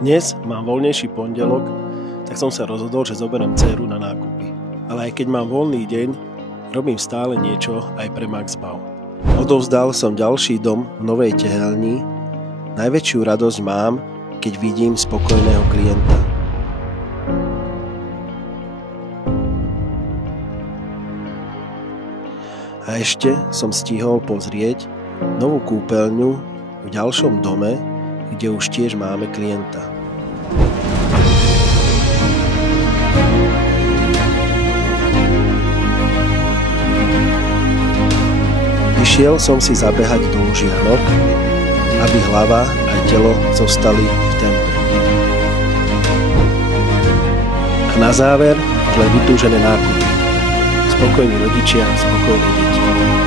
Dnes mám voľnejší pondelok, tak som sa rozhodol, že zoberiem dcéru na nákupy. Ale aj keď mám voľný deň, robím stále niečo aj pre Maxbau. Odovzdal som ďalší dom v novej tehelni. Najväčšiu radosť mám, keď vidím spokojného klienta. A ešte som stihol pozrieť novú kúpeľňu v ďalšom dome, kde už tiež máme klienta. Išiel som si zabehať do Lužianok, aby hlava aj telo zostali v tempe. A na záver len vytúžené nákupy. Spokojní rodičia, spokojné deti.